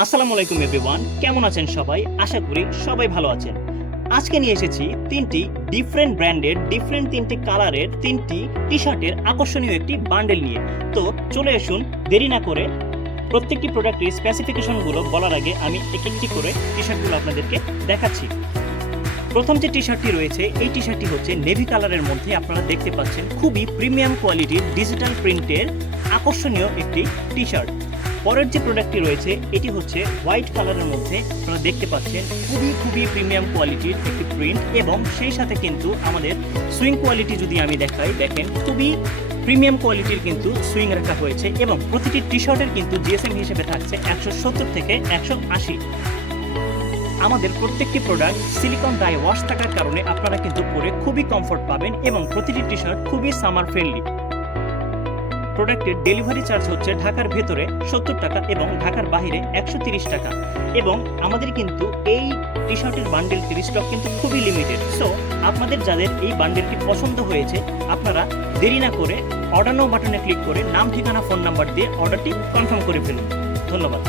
আসসালামু আলাইকুম এভরিওয়ান, কেমন আছেন সবাই? আশা করি সবাই ভালো আছেন। আজকে নিয়ে এসেছি তিনটি ডিফারেন্ট ব্র্যান্ডের তিনটি কালারের তিনটি টি শার্টের আকর্ষণীয় একটি বান্ডেল নিয়ে। তো চলে আসুন, দেরি না করে প্রত্যেকটি প্রোডাক্টের স্পেসিফিকেশনগুলো বলার আগে আমি এক একটি করে টি শার্টগুলো আপনাদেরকে দেখাচ্ছি। প্রথম যে টি শার্টটি রয়েছে, এই টি শার্টটি হচ্ছে নেভি কালারের মধ্যে। আপনারা দেখতে পাচ্ছেন খুবই প্রিমিয়াম কোয়ালিটির ডিজিটাল প্রিন্টের আকর্ষণীয় একটি টি শার্ট। পরের যে প্রোডাক্টটি রয়েছে, এটি হচ্ছে হোয়াইট কালারের মধ্যে। আপনারা দেখতে পাচ্ছেন খুবই প্রিমিয়াম কোয়ালিটির একটি প্রিন্ট, এবং সেই সাথে কিন্তু আমাদের সুইং কোয়ালিটি যদি আমি দেখাই, দেখেন খুবই প্রিমিয়াম কোয়ালিটির কিন্তু সুইং রাখা হয়েছে, এবং প্রতিটি টি শার্টের কিন্তু জিএসএম হিসেবে থাকছে 170 থেকে 180। আমাদের প্রত্যেকটি প্রোডাক্ট সিলিকন ডাই ওয়াশ থাকার কারণে আপনারা কিন্তু পরে খুবই কমফোর্ট পাবেন, এবং প্রতিটি টি শার্ট খুবই সামার ফ্রেন্ডলি। প্রোডাক্টের ডেলিভারি চার্জ হচ্ছে ঢাকার ভেতরে 70 টাকা এবং ঢাকার বাইরে 130 টাকা। এবং আমাদের কিন্তু এই টি শার্টের বান্ডেলটির স্টক কিন্তু খুবই লিমিটেড। সো আপনাদের যাদের এই বান্ডেলটি পছন্দ হয়েছে, আপনারা দেরি না করে অর্ডার নাও বাটনে ক্লিক করে নাম, ঠিকানা, ফোন নাম্বার দিয়ে অর্ডারটি কনফার্ম করে ফেলুন। ধন্যবাদ।